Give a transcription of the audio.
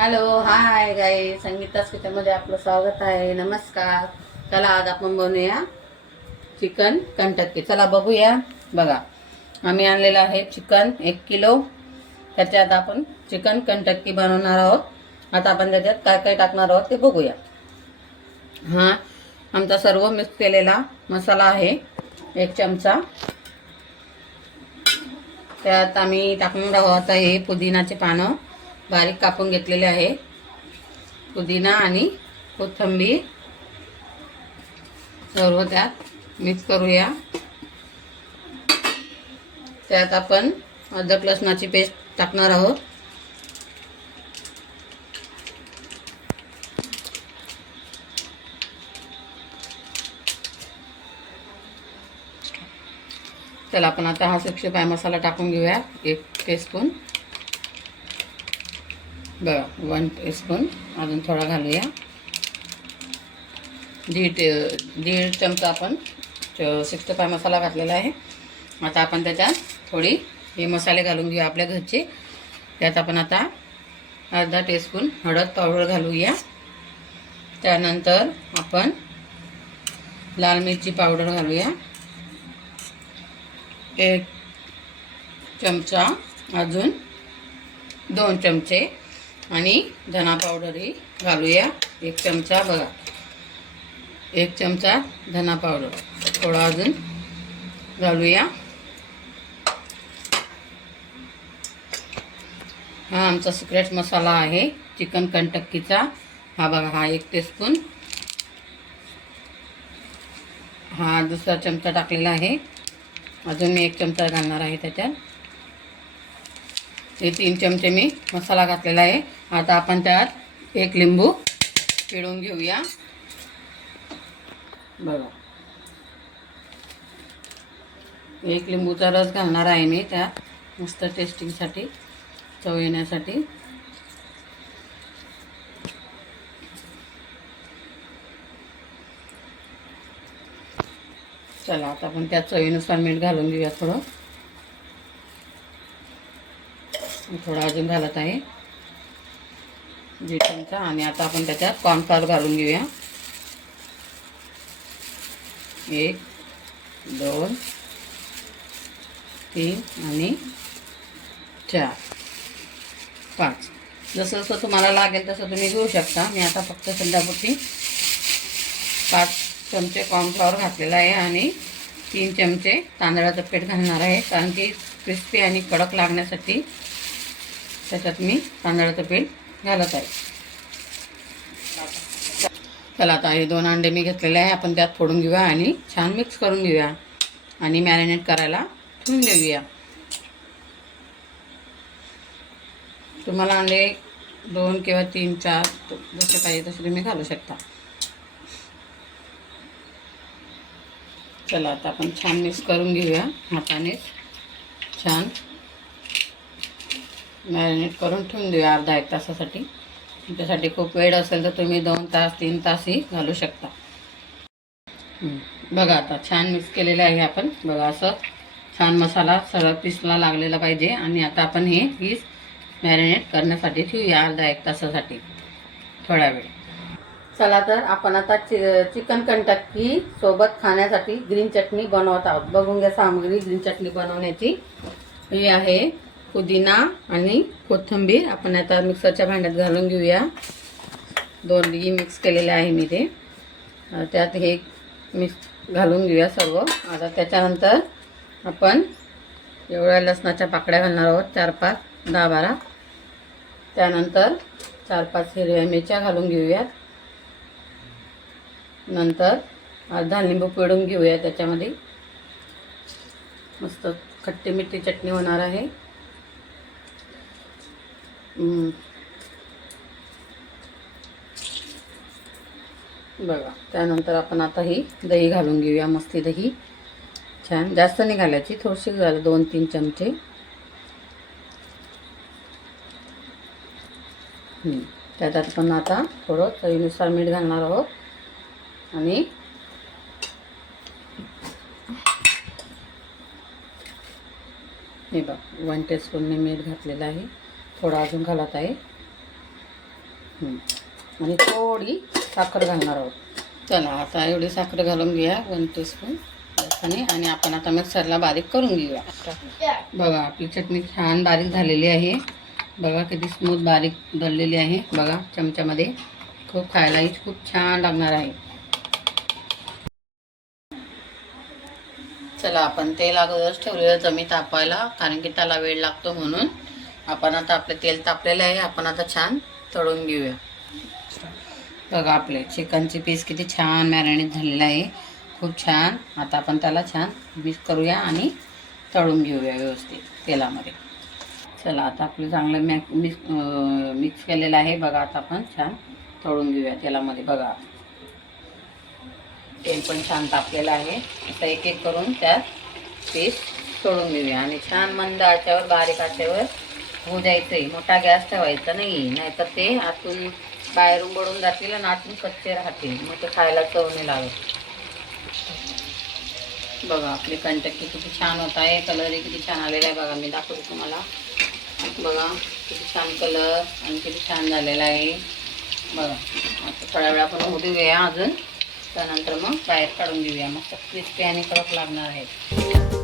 Hello hi गाई संगीताच किचनमध्ये आपलं स्वागत आहे. नमस्कार. चला आज आपण बनवूया चिकन कंटक्की. चला बघूया. बघा आम्ही आणलेलं आहे चिकन 1 किलो. त्याच्यात आपण चिकन कंटक्की बनवणार आहोत. आता आपण त्याच्यात काय काय टाकणार आहोत ते बघूया. हा आमचा सर्व मिक्स केलेला मसाला आहे 1 चमचा. त्यात आम्ही टाकणार आहोत हे पुदिनाचे पानं बारीक कापून घेतलेले आहे. पुदिना आणि कोथिंबीर सर्व त्यात मिक्स करूया. त्यात आपण अद्रक लसणाची पेस्ट टाकणार आहोत. चला आपण आता हा 65 मसाला टाकून घेऊया. 1 टीस्पून. बघा 1 टीस्पून अजून थोडा घालूया. दीड चमचा आपण 65 मसाला घातलेला आहे. आता आपण त्याच्यात थोडी हे मसाले घालून घेऊया आपल्या घरचे. त्यात आपण आता अर्धा टीस्पून हळद पावडर घालूया. त्यानंतर आपण लाल मिरची पावडर घालूया. 1 चमचा अजून 2 चमचे आणि धना पावडरही घालूया. 1 चमचा. बघा 1 चमचा धना पावडर थोडा अजून घालूया. हा आमचा सिक्रेट मसाला आहे चिकन कंटक्कीचा. हा बघा हा 1 टीस्पून. हा दुसरा चमचा टाकलेला आहे. अजून मी 1 चमचा घालणार आहे त्याच्यात. हे 3 चमचे मी मसाला घातलेला आहे. आता आपण त्यात 1 लिंबू पिळून घेऊया. बघा 1 लिंबूचा रस घालणार आहे मी त्यात मस्त टेस्टिंगसाठी, चव येण्यासाठी. चला आता आपण त्यात चवीनुसार मीठ घालून घेऊया. थोडा अजून घालत आहे 1 चमचा. आणि आता आपण त्याच्यात कॉर्नफ्लॉवर घालून घेऊया. 1 2 3 आणि 4 5. जसं जसं तुम्हाला लागेल तसं तुम्ही घेऊ शकता. मी आता फक्त सध्यापुरती 5 चमचे कॉर्नफ्लॉवर घातलेला आहे आणि 3 चमचे तांदळाचं पीठ घालणार आहे. कारण की क्रिस्पी आणि कडक लागण्यासाठी त्याच्यात मी तांदळाचं पीठ घालत आहे. चला आता हे 2 अंडे मी घेतलेले आहे. आपण त्यात फोडून घेऊया आणि छान मिक्स करून घेऊया आणि मॅरिनेट करायला ठेवून देऊया. तुम्हाला अंडे 2 किंवा 3 4 जसे पाहिजे तसे तुम्ही घालू शकता. चला आता आपण छान मिक्स करून घेऊया हाताने. छान मॅरिनेट करून ठेवून देऊया अर्धा 1 तासासाठी. तुमच्यासाठी खूप वेळ असेल तर तुम्ही 2 तास 3 तासही घालू शकता. बघा आता छान मिक्स केलेलं आहे आपण. बघा असं छान मसाला सरळ पीसला लागलेला पाहिजे. आणि आता आपण हे पीस मॅरिनेट करण्यासाठी ठेवूया अर्धा 1 तासासाठी थोडा वेळ. चला तर आपण आता चिकन कंटक्की सोबत खाण्यासाठी ग्रीन चटणी बनवत आहोत. बघून घ्या सामग्री ग्रीन चटणी बनवण्याची. ही आहे पुदिना आणि कोथिंबीर. आपण आता मिक्सरच्या भांड्यात घालून घेऊया. 2 मिक्स केलेले आहे मी ते. त्यात हे मिक्स घालून घेऊया सर्व. आता त्याच्यानंतर आपण एवढ्या लसणाच्या पाकळ्या घालणार आहोत 4-5 10-12. त्यानंतर 4-5 हिरव्या मिरच्या घालून घेऊयात. नंतर अर्धा लिंबू पिळून घेऊया त्याच्यामध्ये. मस्त खट्टी मिठी चटणी होणार आहे. बघा त्यानंतर आपण आता ही दही घालून घेऊया. मस्ती दही छान जास्त नाही घालायची, थोडीशी घाल 2-3 चमचे. त्यात आपण आता थोडं चवीनुसार मीठ घालणार आहोत. आणि हे बघ 1 टीस्पून मी मीठ घातलेलं आहे. थोडा अजून घालत आहे. आणि थोडी साखर घालणार आहोत. चला आता एवढी साखर घालून घेऊया 1 टीस्पून आणि आपण आता मिक्सरला बारीक करून घेऊया. बघा आपली चटणी छान बारीक झालेली आहे. बघा किती स्मूथ बारीक दळलेली आहे. बघा चमच्यामध्ये खूप खायलाही खूप छान लागणार आहे. चला आपण तेल अगोदरच ठेवलेलं जमी तापायला, कारण की त्याला वेळ लागतो म्हणून. आपण आता आपले तेल तापलेले आहे. आपण आता छान तळून घेऊया. बघा आपले चिकनचे पीस किती छान मॅरिनेट झालेलं आहे, खूप छान. आता आपण त्याला छान मिक्स करूया आणि तळून घेऊया व्यवस्थित तेलामध्ये. चला आता आपलं चांगलं मिक्स केलेलं आहे. बघा आता आपण छान तळून घेऊया तेलामध्ये. बघा तेल पण छान तापलेलं आहे. आता एक एक करून त्यात पीस तळून घेऊया आणि छान मंद आचेवर बारीक आचेवर होऊ द्यायचं. मोठा गॅस ठेवायचा नाही, नाहीतर ते आतून बाहेरून बडून जातील आणि आतून कच्चे राहतील, मग ते खायला चव नाही लागत. बघा आपली कंटकी किती छान होत आहे. कलरही किती छान आलेला आहे. बघा मी दाखवते तुम्हाला. बघा किती छान कलर आणि किती छान झालेला आहे. बघा आता थोड्या वेळ आपण होऊ देऊया अजून, त्यानंतर मग बाहेर काढून देऊया. मस्त क्रिस्पी आणि कडक लागणार आहे.